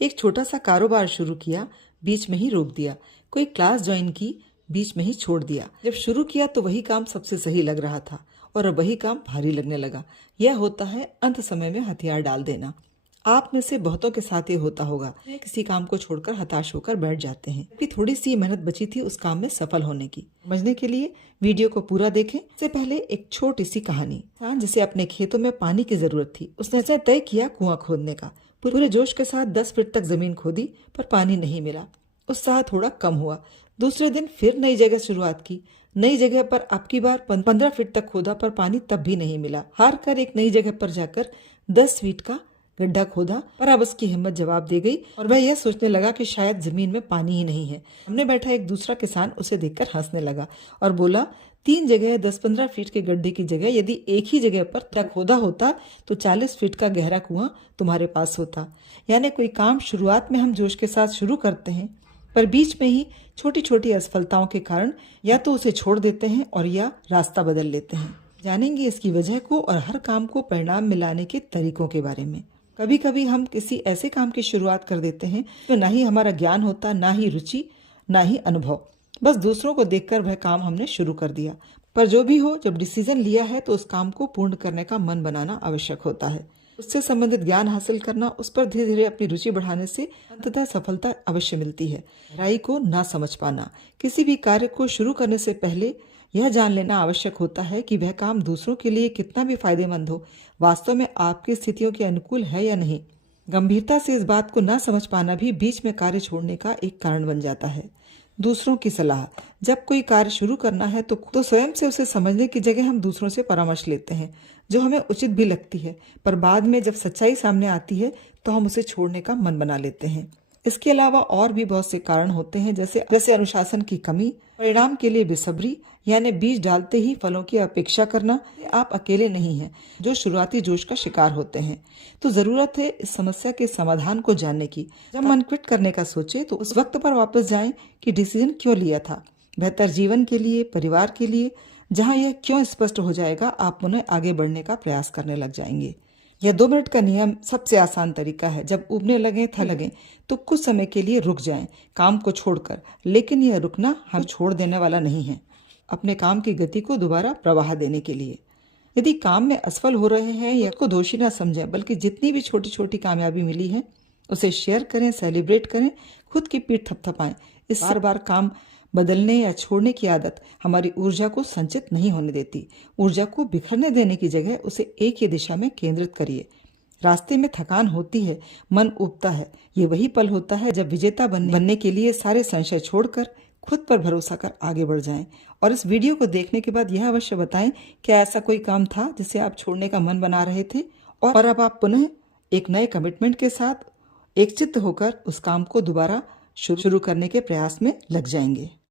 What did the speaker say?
एक छोटा सा कारोबार शुरू किया, बीच में ही रोक दिया। कोई क्लास ज्वाइन की, बीच में ही छोड़ दिया। जब शुरू किया तो वही काम सबसे सही लग रहा था और अब वही काम भारी लगने लगा। यह होता है अंत समय में हथियार डाल देना। आप में से बहुतों के साथ ये होता होगा, किसी काम को छोड़कर हताश होकर बैठ जाते हैं कि थोड़ी सी मेहनत बची थी उस काम में सफल होने की। समझने के लिए वीडियो को पूरा देखें। इससे पहले एक छोटी सी कहानी। जिसे अपने खेतों में पानी की जरूरत थी, उसने तय किया कुआं खोदने का। पूरे जोश के साथ 10 फीट तक जमीन खोदी, पर पानी नहीं मिला। उत्साह थोड़ा कम हुआ। दूसरे दिन फिर नई जगह शुरुआत की। नई जगह पर आपकी बार 15 फीट तक खोदा, पर पानी तब भी नहीं मिला। हार कर एक नई जगह पर जाकर 10 फीट का गड्ढा खोदा, पर अब उसकी हिम्मत जवाब दे गई और वह यह सोचने लगा कि शायद जमीन में पानी ही नहीं है। सामने बैठा एक दूसरा किसान उसे देखकर हंसने लगा और बोला, 3 जगह 10-15 फीट के गड्ढे की जगह यदि एक ही जगह पर तक खोदा होता तो 40 फीट का गहरा कुआं तुम्हारे पास होता। यानी कोई काम शुरुआत में हम जोश के साथ शुरू करते हैं, पर बीच में ही छोटी छोटी असफलताओं के कारण या तो उसे छोड़ देते हैं और या रास्ता बदल लेते हैं। जानेंगे इसकी वजह को और हर काम को परिणाम मिलाने के तरीकों के बारे में। कभी कभी हम किसी ऐसे काम की शुरुआत कर देते हैं तो ना ही हमारा ज्ञान होता, ना ही रुचि, ना ही अनुभव। बस दूसरों को देखकर वह काम हमने शुरू कर दिया। पर जो भी हो, जब डिसीजन लिया है तो उस काम को पूर्ण करने का मन बनाना आवश्यक होता है। उससे संबंधित ज्ञान हासिल करना, उस पर धीरे धीरे अपनी रुचि बढ़ाने से अंततः सफलता अवश्य मिलती है। गहराई को ना समझ पाना। किसी भी कार्य को शुरू करने से पहले यह जान लेना आवश्यक होता है कि वह काम दूसरों के लिए कितना भी फायदेमंद हो, वास्तव में आपकी स्थितियों के अनुकूल है या नहीं। गंभीरता से इस बात को ना समझ पाना भी बीच में कार्य छोड़ने का एक कारण बन जाता है। दूसरों की सलाह। जब कोई कार्य शुरू करना है तो स्वयं से उसे समझने की जगह हम दूसरों से परामर्श लेते हैं, जो हमें उचित भी लगती है, पर बाद में जब सच्चाई सामने आती है तो हम उसे छोड़ने का मन बना लेते हैं। इसके अलावा और भी बहुत से कारण होते हैं, जैसे अनुशासन की कमी, परिणाम के लिए बेसब्री, यानी बीज डालते ही फलों की अपेक्षा करना। आप अकेले नहीं हैं जो शुरुआती जोश का शिकार होते हैं। तो जरूरत है इस समस्या के समाधान को जानने की। जब मन क्विट करने का सोचे तो उस वक्त पर वापस जाएं कि डिसीजन क्यों लिया था। बेहतर जीवन के लिए, परिवार के लिए। जहां यह क्यों स्पष्ट हो जाएगा, आप उन्हें आगे बढ़ने का प्रयास करने लग जाएंगे। यह 2 मिनट का नियम सबसे आसान तरीका है। जब उबने लगे, थक तो कुछ समय के लिए रुक जाएं, काम को छोड़कर। लेकिन यह रुकना हम छोड़ देने वाला नहीं है, अपने काम की गति को दोबारा प्रवाह देने के लिए। यदि काम में असफल हो रहे हैं या को दोषी ना समझें, बल्कि जितनी भी छोटी छोटी कामयाबी मिली है उसे शेयर करें, सेलिब्रेट करें, खुद की पीठ थपथपाएं। इस बार बार काम बदलने या छोड़ने की आदत हमारी ऊर्जा को संचित नहीं होने देती। ऊर्जा को बिखरने देने की जगह उसे एक ही दिशा में केंद्रित करिए। रास्ते में थकान होती है, मन उबता है। ये वही पल होता है जब विजेता बनने के लिए सारे संशय छोड़कर खुद पर भरोसा कर आगे बढ़ जाएं। और इस वीडियो को देखने के बाद यह अवश्य बताएं, क्या ऐसा कोई काम था जिसे आप छोड़ने का मन बना रहे थे और अब आप पुनः एक नए कमिटमेंट के साथ एकचित्त होकर उस काम को दोबारा शुरू करने के प्रयास में लग जाएंगे।